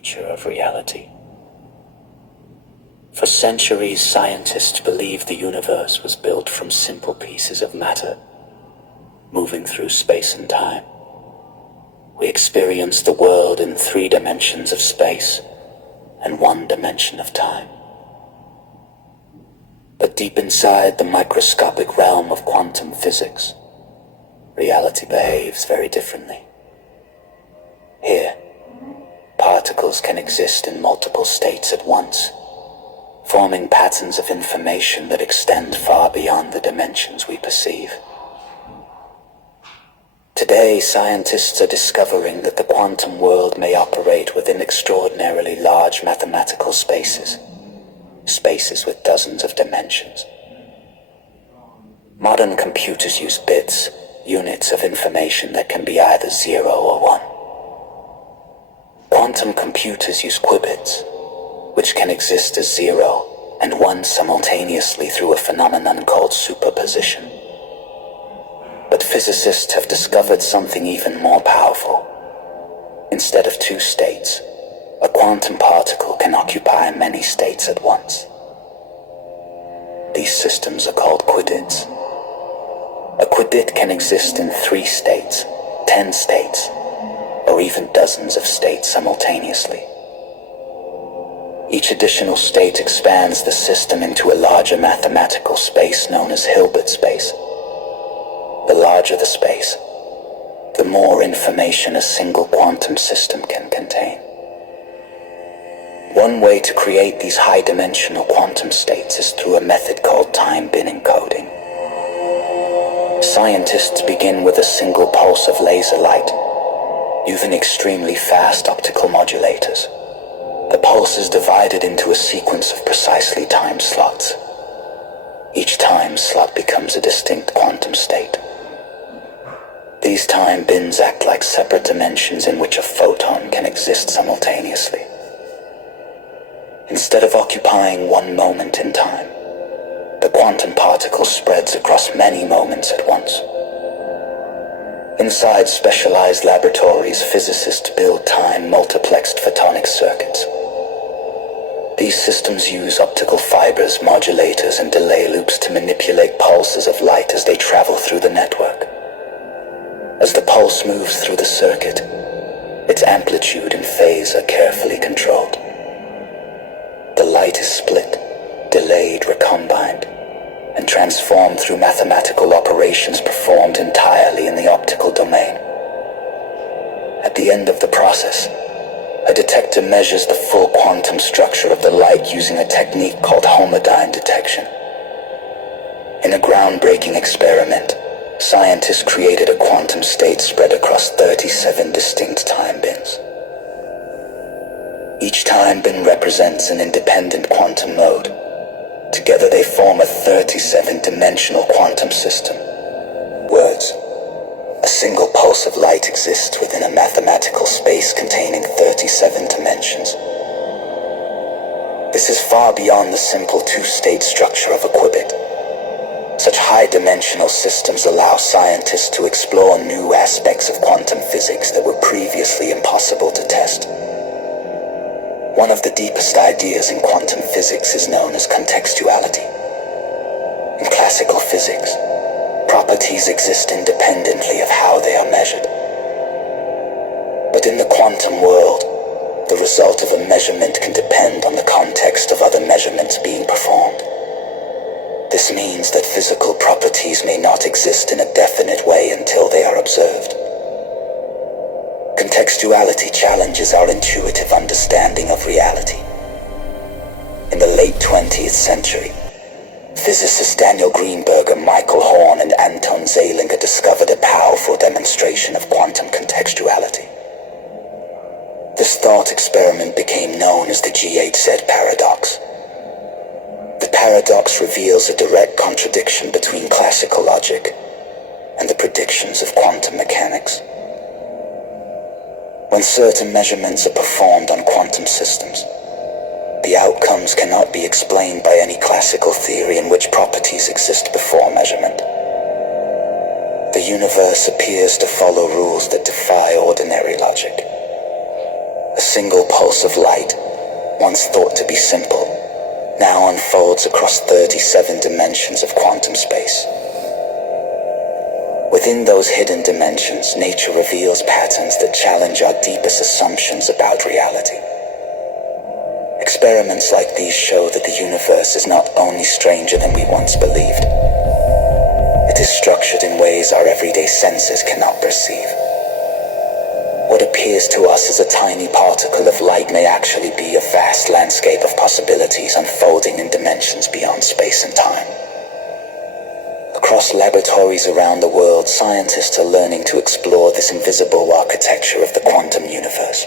nature of reality. For centuries, scientists believed the universe was built from simple pieces of matter, moving through space and time. We experience the world in 3 dimensions of space and 1 dimension of time. But deep inside the microscopic realm of quantum physics, reality behaves very differently. Here, particles can exist in multiple states at once, forming patterns of information that extend far beyond the dimensions we perceive. Today, scientists are discovering that the quantum world may operate within extraordinarily large mathematical spaces with dozens of dimensions. Modern computers use bits, units of information that can be either 0 or 1. Quantum computers use qubits, which can exist as 0 and 1 simultaneously through a phenomenon called superposition. But physicists have discovered something even more powerful. Instead of 2 states, a quantum particle can occupy many states at once. These systems are called qubits. A qubit can exist in 3 states, 10 states, or even dozens of states simultaneously. Each additional state expands the system into a larger mathematical space known as Hilbert space. The larger the space, the more information a single quantum system can contain. One way to create these high-dimensional quantum states is through a method called time-bin encoding. Scientists begin with a single pulse of laser light, using extremely fast optical modulators. The pulse is divided into a sequence of precisely timed slots. Each time slot becomes a distinct quantum state. These time bins act like separate dimensions in which a photon can exist simultaneously. Instead of occupying 1 moment in time, the quantum particle spreads across many moments at once. Inside specialized laboratories, physicists build time-multiplexed photonic circuits. These systems use optical fibers, modulators, and delay loops to manipulate pulses of light as they travel through the network. As the pulse moves through the circuit, its amplitude and phase are carefully controlled. The light is split, delayed, recombined, and transformed through mathematical operations performed entirely in the optical domain. At the end of the process, a detector measures the full quantum structure of the light using a technique called homodyne detection. In a groundbreaking experiment, scientists created a quantum state spread across 37 distinct time bins. Each time bin represents an independent quantum mode. Together they form a 37-dimensional quantum system. Words. A single pulse of light exists within a mathematical space containing 37 dimensions. This is far beyond the simple 2-state structure of a qubit. Such high-dimensional systems allow scientists to explore new aspects of quantum physics that were previously impossible to test. One of the deepest ideas in quantum physics is known as contextuality. In classical physics, properties exist independently of how they are measured. But in the quantum world, the result of a measurement can depend on the context of other measurements being performed. This means that physical properties may not exist in a definite way until they are observed. Contextuality challenges our intuitive understanding of reality. In the late 20th century, physicists Daniel Greenberger, Michael Horn, and Anton Zeilinger discovered a powerful demonstration of quantum contextuality. This thought experiment became known as the G8Z paradox. The paradox reveals a direct contradiction between classical logic and the predictions of quantum mechanics. When certain measurements are performed on quantum systems, the outcomes cannot be explained by any classical theory in which properties exist before measurement. The universe appears to follow rules that defy ordinary logic. A single pulse of light, once thought to be simple, now unfolds across 37 dimensions of quantum space. Within those hidden dimensions, nature reveals patterns that challenge our deepest assumptions about reality. Experiments like these show that the universe is not only stranger than we once believed, it is structured in ways our everyday senses cannot perceive. What appears to us as a tiny particle of light may actually be a vast landscape of possibilities unfolding in dimensions beyond space and time. Across laboratories around the world, scientists are learning to explore this invisible architecture of the quantum universe.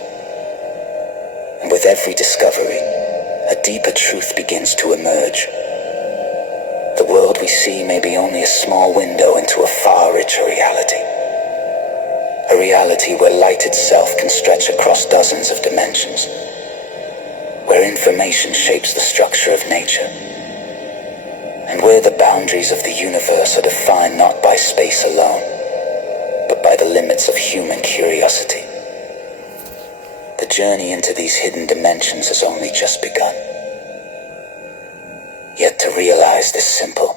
And with every discovery, a deeper truth begins to emerge. The world we see may be only a small window into a far richer reality. A reality where light itself can stretch across dozens of dimensions, where information shapes the structure of nature, and where the boundaries of the universe are defined not by space alone, but by the limits of human curiosity. The journey into these hidden dimensions has only just begun. Yet to realize this simple,